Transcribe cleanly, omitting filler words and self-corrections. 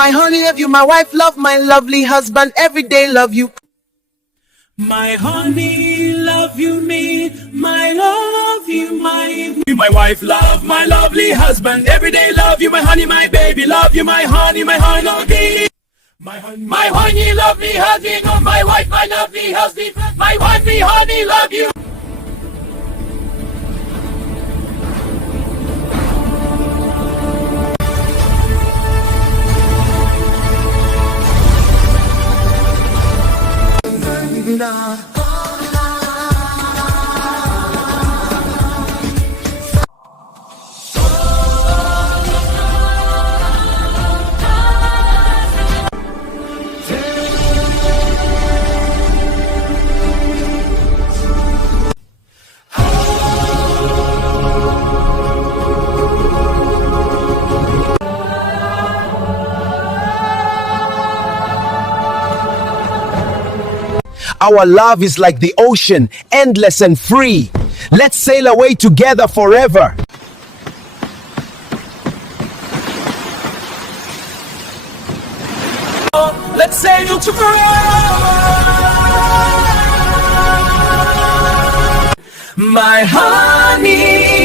My honey, love you. My wife, love my lovely husband. Every day, love you. My honey, love you me, my love you, my wife, love my lovely husband. Every day, love you, my honey, my baby, love you, my honey, love me. My honey, love me, husband, oh, my wife, my lovely husband, my wife, me honey, love you. Our love is like the ocean, endless and free. Let's sail away together forever. Let's sail to forever. My honey.